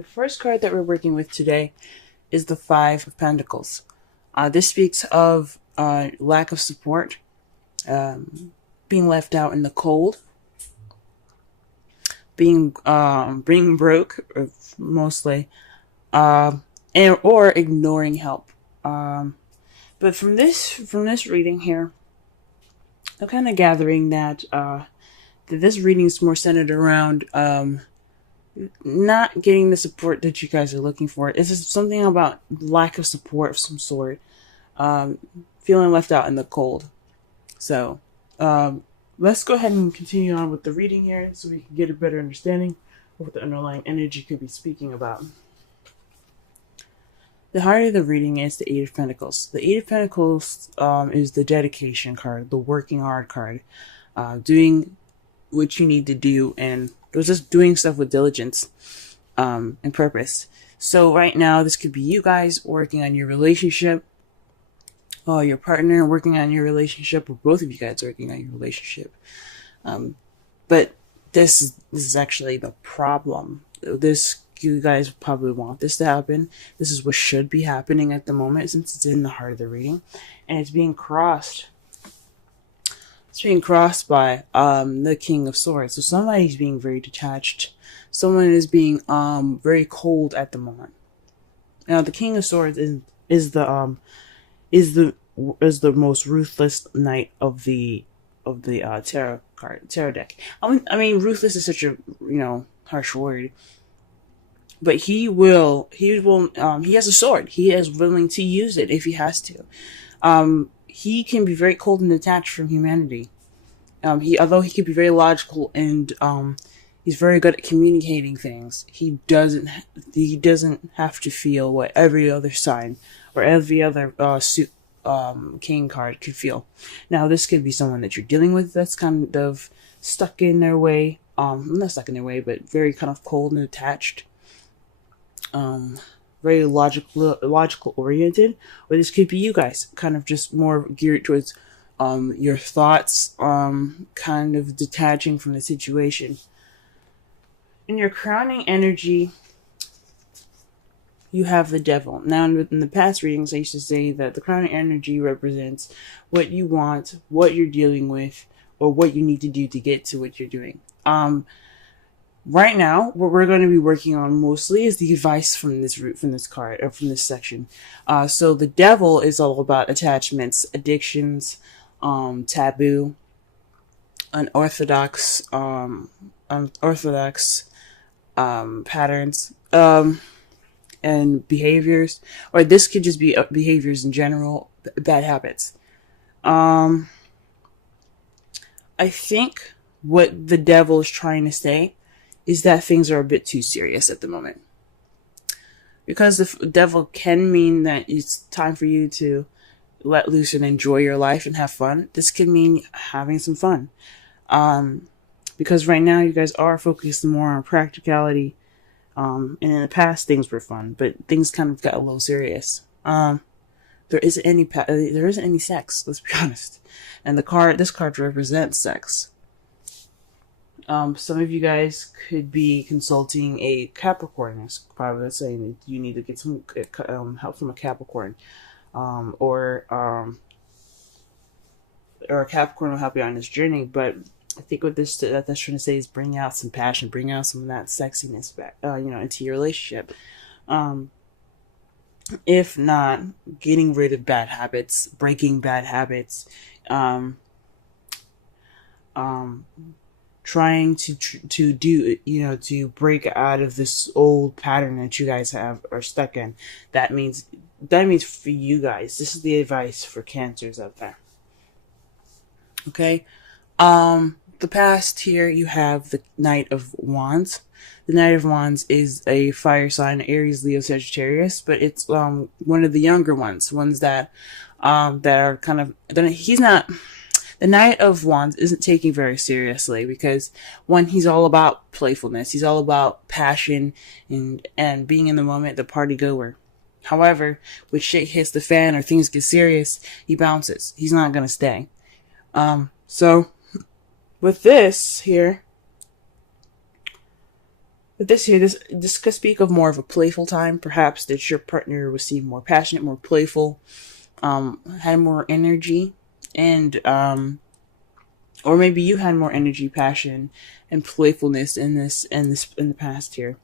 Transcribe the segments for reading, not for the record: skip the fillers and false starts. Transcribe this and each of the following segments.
The first card that we're working with today is the Five of Pentacles. This speaks of lack of support, being left out in the cold, being broke, mostly, or ignoring help. But from this reading here, I'm kind of gathering that this reading is more centered around not getting the support that you guys are looking for. This is something about lack of support of some sort, feeling left out in the cold. So let's go ahead and continue on with the reading here so we can get a better understanding of what the underlying energy could be speaking about. The heart of the reading is the Eight of Pentacles. The Eight of Pentacles is the dedication card, the working hard card, doing what you need to do, and just doing stuff with diligence and purpose. So right now, this could be you guys working on your relationship, or your partner working on your relationship, or both of you guys working on your relationship. But this is actually the problem. You guys probably want this to happen. This is what should be happening at the moment, since it's in the heart of the reading, and it's being crossed. It's being crossed by the King of Swords. So somebody's being very detached. Someone is being very cold at the moment. Now the King of Swords is the most ruthless knight of the tarot deck. I mean, ruthless is such a harsh word. But he has a sword. He is willing to use it if he has to. He can be very cold and detached from humanity. Although he can be very logical and he's very good at communicating things, he doesn't have to feel what every other sign or every other king card could feel. Now, this could be someone that you're dealing with that's kind of stuck in their way. Not stuck in their way, but very kind of cold and detached. Very logical oriented, or this could be you guys, kind of just more geared towards your thoughts, kind of detaching from the situation. In your crowning energy, you have the Devil. Now, in the past readings, I used to say that the crowning energy represents what you want, what you're dealing with, or what you need to do to get to what you're doing. Right now, what we're going to be working on mostly is the advice from this card, or from this section. So the Devil is all about attachments, addictions, taboo, unorthodox patterns, and behaviors, or this could just be behaviors in general, bad habits. I think what the Devil is trying to say is that things are a bit too serious at the moment. Because the Devil can mean that it's time for you to let loose and enjoy your life and have fun. This could mean having some fun. Because right now you guys are focused more on practicality. And in the past things were fun, but things kind of got a little serious. There isn't any sex, let's be honest. And this card represents sex. Some of you guys could be consulting a Capricorn. That's probably saying that you need to get some help from a Capricorn, or a Capricorn will help you on this journey. But I think what that's trying to say is bring out some passion, bring out some of that sexiness back, into your relationship. If not, getting rid of bad habits, breaking bad habits, trying to do, to break out of this old pattern that you guys are stuck in. That means for you guys, this is the advice for Cancers out there. Okay. The past here, you have the Knight of Wands. The Knight of Wands is a fire sign, Aries, Leo, Sagittarius, but it's one of the younger ones that are kind of, the Knight of Wands isn't taken very seriously, because one, he's all about playfulness. He's all about passion and being in the moment, the party goer. However, when shit hits the fan or things get serious, he bounces. He's not going to stay. So with this here, But this could speak of more of a playful time, perhaps that your partner was seem more passionate, more playful, had more energy, and or maybe you had more energy, passion, and playfulness in the past here.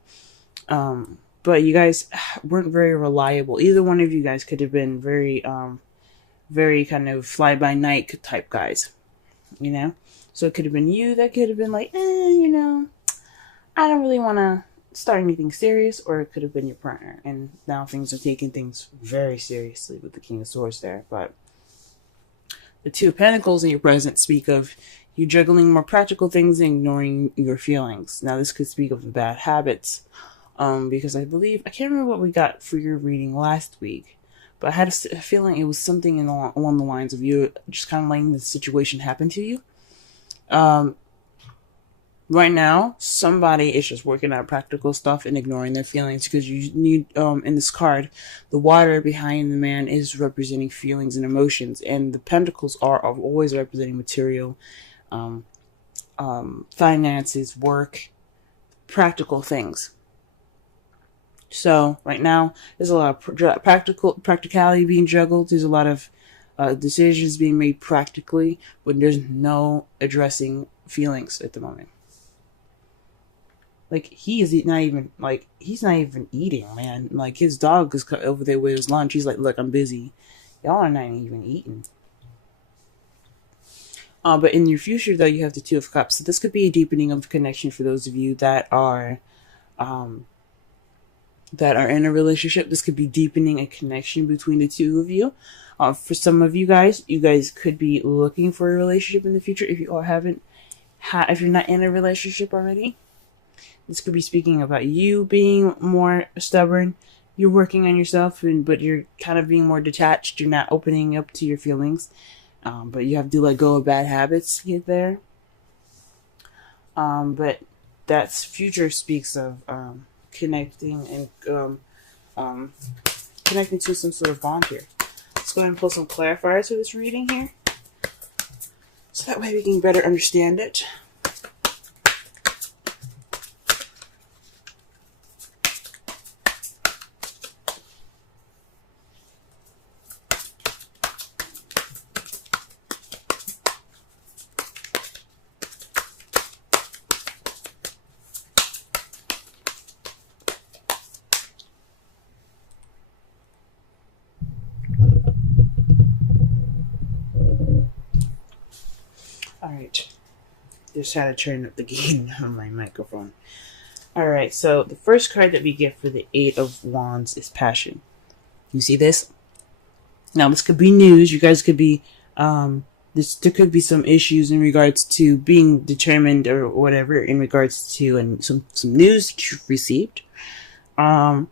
But you guys weren't very reliable. Either one of you guys could have been very kind of fly by night type guys, you know. So it could have been you that could have been like, I don't really want to start anything serious, or it could have been your partner, and now things are taking things very seriously with the King of Swords there. But the Two of Pentacles in your present speak of you juggling more practical things and ignoring your feelings. Now this could speak of the bad habits, because I can't remember what we got for your reading last week, but I had a feeling it was something along the lines of you just kind of letting the situation happen to you. Right now, somebody is just working out practical stuff and ignoring their feelings, because you need, in this card, the water behind the man is representing feelings and emotions, and the pentacles are always representing material, finances, work, practical things. So right now, there's a lot of practicality being juggled. There's a lot of decisions being made practically, but there's no addressing feelings at the moment. Like, he's not even eating, man. Like, his dog is over there with his lunch. He's like, look, I'm busy. Y'all are not even eating. But in your future, though, you have the Two of Cups. So this could be a deepening of connection for those of you that are in a relationship. This could be deepening a connection between the two of you. For some of you guys could be looking for a relationship in the future if you if you're not in a relationship already. This could be speaking about you being more stubborn. You're working on yourself, but you're kind of being more detached. You're not opening up to your feelings. But you have to let go of bad habits to get there. But that's future speaks of connecting and connecting to some sort of bond here. Let's go ahead and pull some clarifiers for this reading here, so that way we can better understand it. Alright, just had to turn up the gain on my microphone. Alright, so the first card that we get for the Eight of Wands is Passion. You see this? Now, this could be news. You guys could be, there could be some issues in regards to being determined or whatever in regards to some news that you've received. But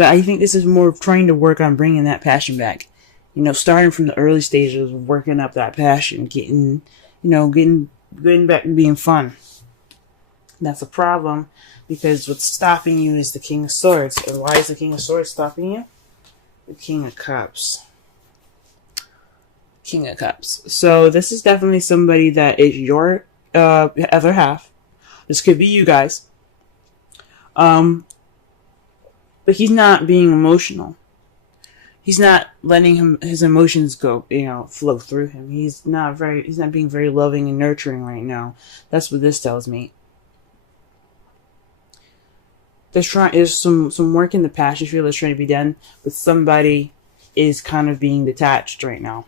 I think this is more of trying to work on bringing that passion back. Starting from the early stages of working up that passion, getting back and being fun. That's a problem, because what's stopping you is the King of Swords. And why is the King of Swords stopping you? The King of Cups. King of Cups. So this is definitely somebody that is your other half. This could be you guys. But he's not being emotional. He's not letting his emotions go, flow through him. He's not being very loving and nurturing right now. That's what this tells me. There's some work in the passion field that's trying to be done, but somebody is kind of being detached right now.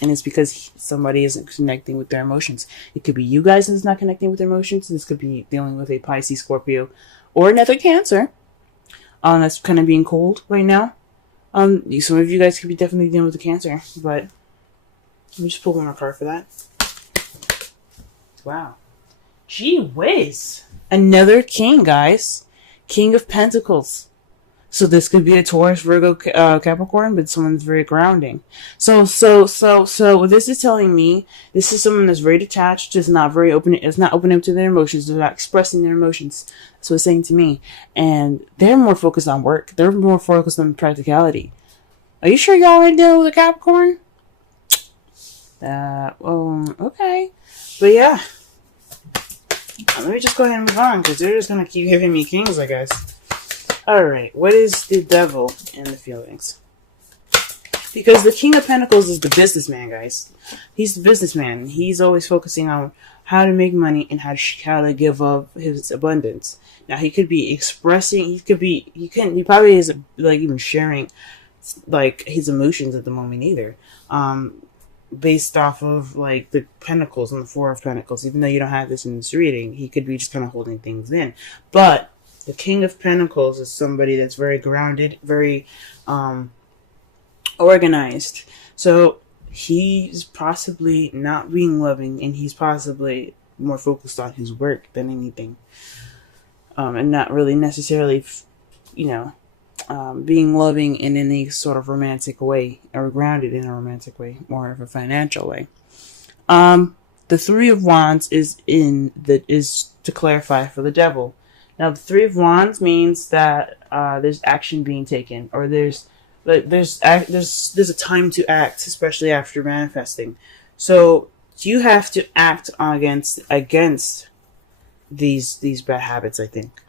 And it's because somebody isn't connecting with their emotions. It could be you guys that's not connecting with their emotions. This could be dealing with a Pisces, Scorpio, or another Cancer. That's kind of being cold right now. Some of you guys could be definitely dealing with the Cancer, but let me just pull one more card for that. Wow. Gee whiz. Another king, guys. King of Pentacles. So this could be a Taurus, Virgo, Capricorn, but someone's very grounding. So what this is telling me, this is someone that's very detached, is not very open, is not opening up to their emotions, they're not expressing their emotions. That's what it's saying to me. And they're more focused on work. They're more focused on practicality. Are you sure y'all ain't dealing with a Capricorn? Okay. But yeah. Let me just go ahead and move on, because they're just going to keep giving me kings, I guess. Alright, what is the devil in the feelings? Because the King of Pentacles is the businessman, guys. He's the businessman. He's always focusing on how to make money and how to give up his abundance. Now, he could be expressing, he probably isn't, like, even sharing, like, his emotions at the moment either. Based off of, like, the Pentacles and the Four of Pentacles. Even though you don't have this in this reading, he could be just kind of holding things in. But the King of Pentacles is somebody that's very grounded, very, organized. So he's possibly not being loving, and he's possibly more focused on his work than anything, and not really necessarily, being loving in any sort of romantic way, or grounded in a romantic way, more of a financial way. The Three of Wands is to clarify for the devil. Now, the Three of Wands means that there's action being taken, or there's a time to act, especially after manifesting. So you have to act against these bad habits. I think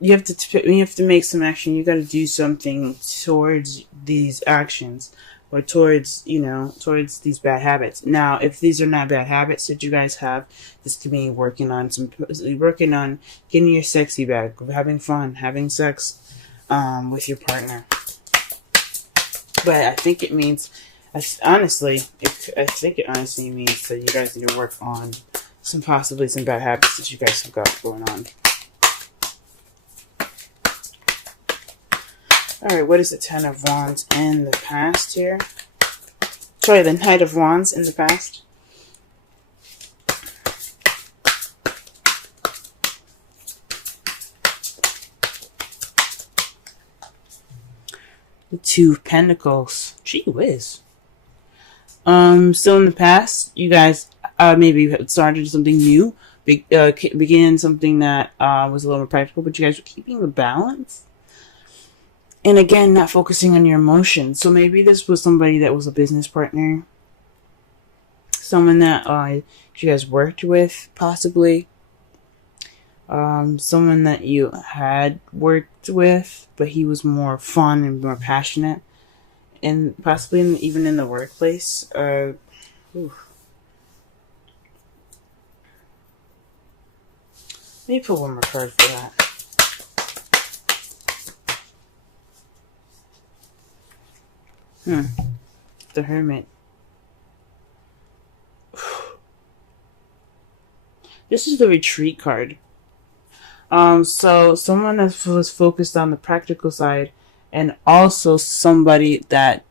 you have to make some action. You got to do something towards these actions, or towards these bad habits. Now, if these are not bad habits that you guys have, this could be working on getting your sexy back, having fun, having sex with your partner. But I think it means, I think it honestly means that you guys need to work on possibly some bad habits that you guys have got going on. Alright, what is the Ten of Wands in the past here? Sorry, the Knight of Wands in the past. The Two of Pentacles. Gee whiz. Still in the past, you guys maybe started something new, began something that was a little more practical, but you guys were keeping the balance. And again, not focusing on your emotions. So maybe this was somebody that was a business partner, someone that you guys worked with, possibly. Someone that you had worked with, but he was more fun and more passionate, and possibly even in the workplace. Let me put one more card for that. The Hermit. This is the Retreat card. So someone that was focused on the practical side, and also somebody that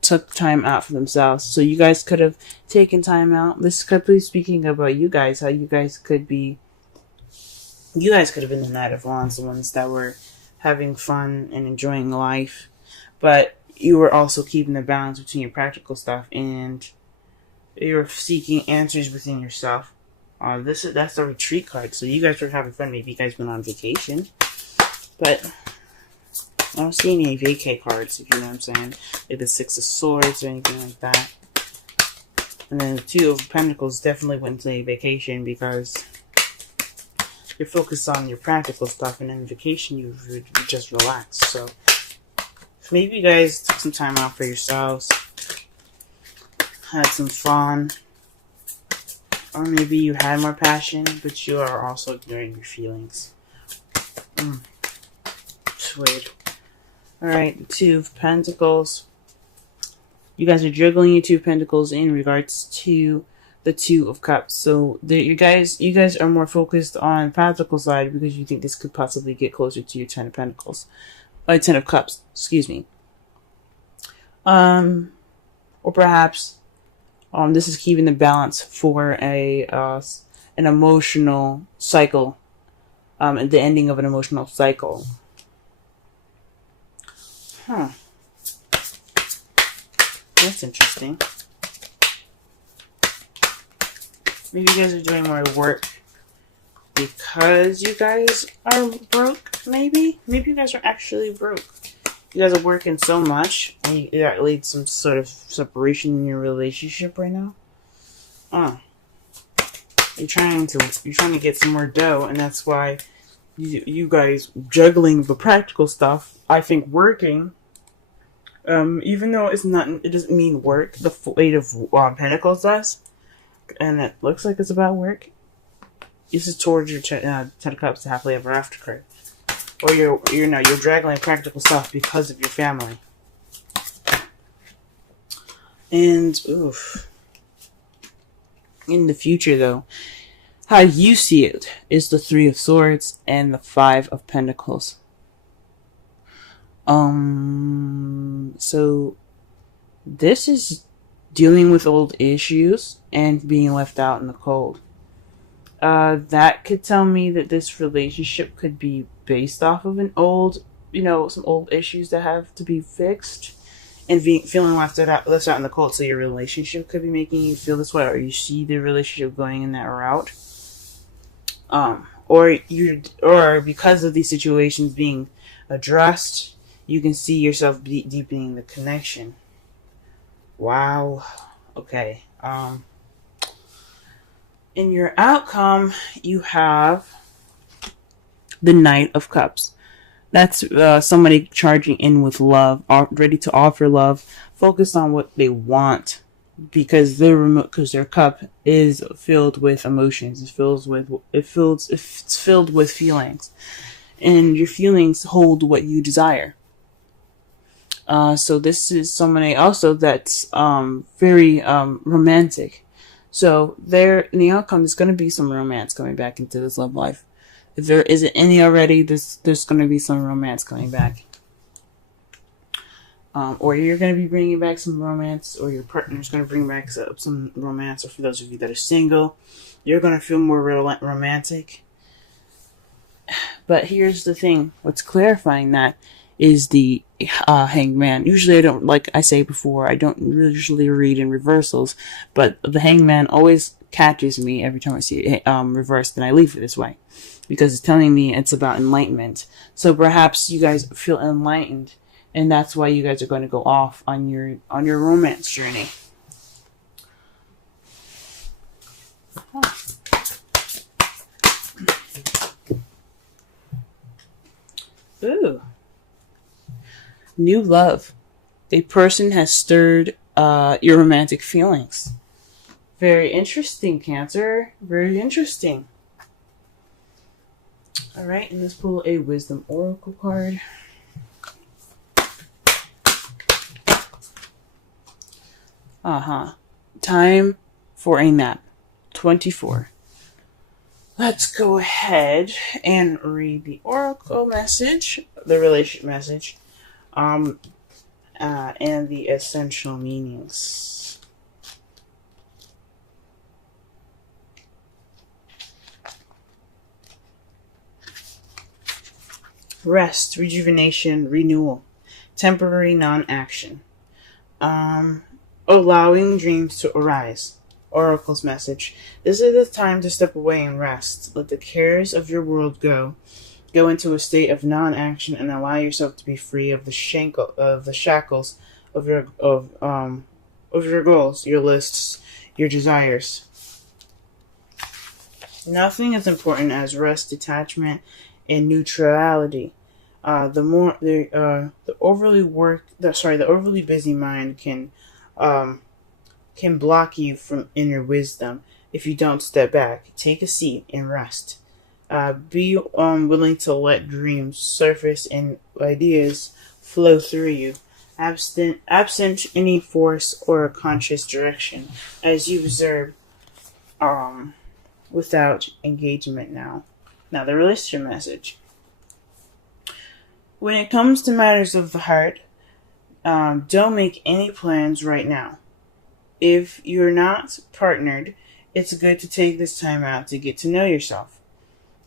took time out for themselves. So you guys could have taken time out. This is completely speaking about you guys, how you guys could have been the Knight of Wands, the ones that were having fun and enjoying life, but you were also keeping the balance between your practical stuff, and you were seeking answers within yourself. That's the Retreat card. So you guys were having fun. Maybe you guys went on vacation, but I don't see any vacay cards, if you know what I'm saying. Like the Six of Swords or anything like that. And then the Two of Pentacles definitely went to a vacation, because you're focused on your practical stuff, and in vacation you just relax. So maybe you guys took some time out for yourselves, had some fun, or maybe you had more passion, but you are also ignoring your feelings. Sweet. Alright, the Two of Pentacles. You guys are juggling your Two of Pentacles in regards to the Two of Cups. So you guys are more focused on the practical side, because you think this could possibly get closer to your Ten of Pentacles. Ten of Cups, excuse me. Or perhaps this is keeping the balance for an emotional cycle, at the ending of an emotional cycle. That's interesting. Maybe you guys are doing more work because you guys are broke, maybe? Maybe you guys are actually broke. You guys are working so much, and that leads some sort of separation in your relationship right now. You're trying to get some more dough, and that's why you guys juggling the practical stuff. I think working, even though it doesn't mean work. The Eight of Pentacles does, and it looks like it's about work. This is towards your Ten of Cups, happily ever after card, or you're juggling practical stuff because of your family. And in the future, though, how you see it is the Three of Swords and the Five of Pentacles. So this is dealing with old issues and being left out in the cold. That could tell me that this relationship could be based off of some old issues that have to be fixed, and feeling left out in the cold. So your relationship could be making you feel this way, or you see the relationship going in that route. Or because of these situations being addressed, you can see yourself deepening the connection. Wow. Okay. In your outcome, you have the Knight of Cups. That's somebody charging in with love, ready to offer love, focused on what they want, because their cup is filled with emotions. It's filled with feelings, and your feelings hold what you desire. So this is somebody also that's very romantic. So there, in the outcome, there's going to be some romance coming back into this love life. If there isn't any already, there's going to be some romance coming back. Or you're going to be bringing back some romance, or your partner's going to bring back some romance. Or for those of you that are single, you're going to feel more romantic. But here's the thing. What's clarifying that is the Hangman. Usually like I say before, I don't usually read in reversals, but the Hangman always catches me every time I see it reversed, and I leave it this way, because it's telling me it's about enlightenment. So perhaps you guys feel enlightened, and that's why you guys are going to go off on your romance journey. Ooh. New love. A person has stirred your romantic feelings. Very interesting, Cancer. Very interesting. Alright, and let's pull a Wisdom Oracle card. Time for a nap. 24. Let's go ahead and read the Oracle message, the relationship message, and the essential meanings. Rest, rejuvenation, renewal, temporary non-action. Allowing dreams to arise. Oracle's message. This is the time to step away and rest. Let the cares of your world go. Go into a state of non-action and allow yourself to be free of the shackles of your goals, your lists, your desires. Nothing is important as rest, detachment, and neutrality. The overly busy mind can block you from inner wisdom if you don't step back, take a seat, and rest. Be willing to let dreams surface and ideas flow through you, absent any force or conscious direction, as you observe without engagement now. Now, the relationship message. When it comes to matters of the heart, don't make any plans right now. If you're not partnered, it's good to take this time out to get to know yourself.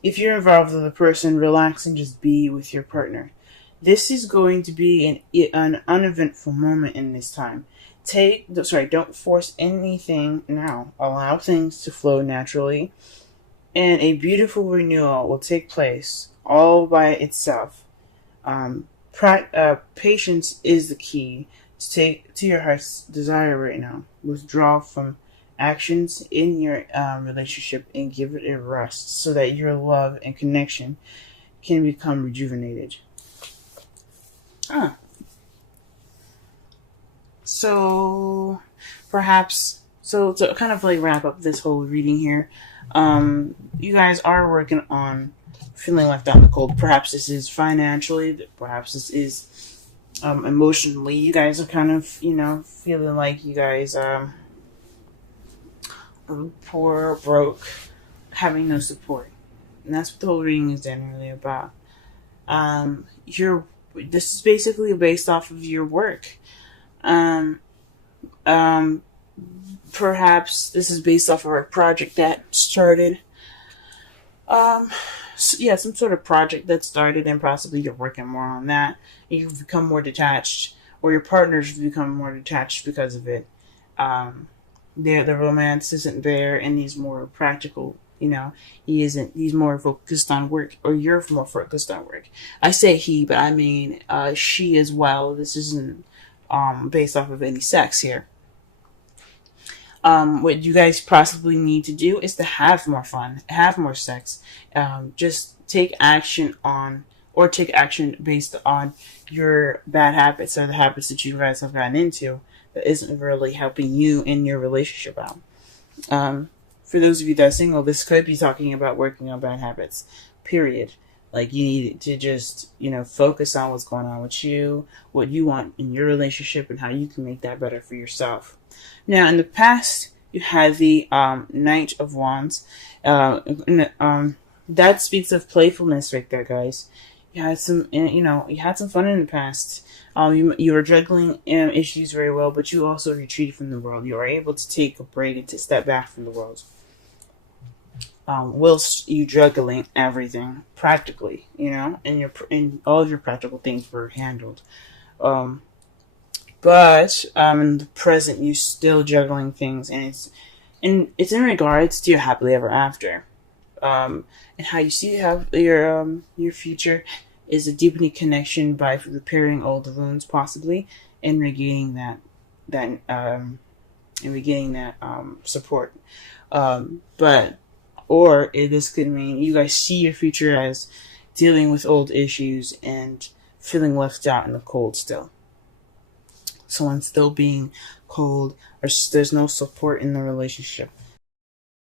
If you're involved with a person, relax and just be with your partner. This is going to be an uneventful moment in this time. Don't force anything now. Allow things to flow naturally, and a beautiful renewal will take place all by itself. Patience is the key to your heart's desire right now. Withdraw from actions in your relationship and give it a rest so that your love and connection can become rejuvenated. Ah, so perhaps so to kind of like wrap up this whole reading here, you guys are working on feeling left out in the cold. Perhaps this is financially, perhaps this is emotionally. You guys are kind of, feeling like you guys are poor, broke, having no support. And that's what the whole reading is generally about. Your This is basically based off of your work. Um, um, Perhaps this is based off of a project that started. Yeah, some sort of project that started, and possibly you're working more on that. You've become more detached, or your partner's become more detached because of it. Um, the romance isn't there, and he's more practical. He isn't. He's more focused on work, or you're more focused on work. I say he, but I mean she as well. This isn't based off of any sex here. What you guys possibly need to do is to have more fun, have more sex. Just take action on, or take action based on your bad habits or the habits that you guys have gotten into that isn't really helping you in your relationship out. For those of you that are single, this could be talking about working on bad habits, period. Like, you need to just, focus on what's going on with you, what you want in your relationship, and how you can make that better for yourself. Now, in the past, you had the Knight of Wands. That speaks of playfulness right there, guys. You had some fun in the past. You were juggling issues very well, but you also retreated from the world. You were able to take a break and to step back from the world. Whilst you juggling everything practically, and all of your practical things were handled. But in the present, you still juggling things, and it's in regards to your happily ever after, and how you see how your future is a deepening connection by repairing old wounds, possibly, and regaining that support. This could mean you guys see your future as dealing with old issues and feeling left out in the cold still. Someone still being cold, or there's no support in the relationship.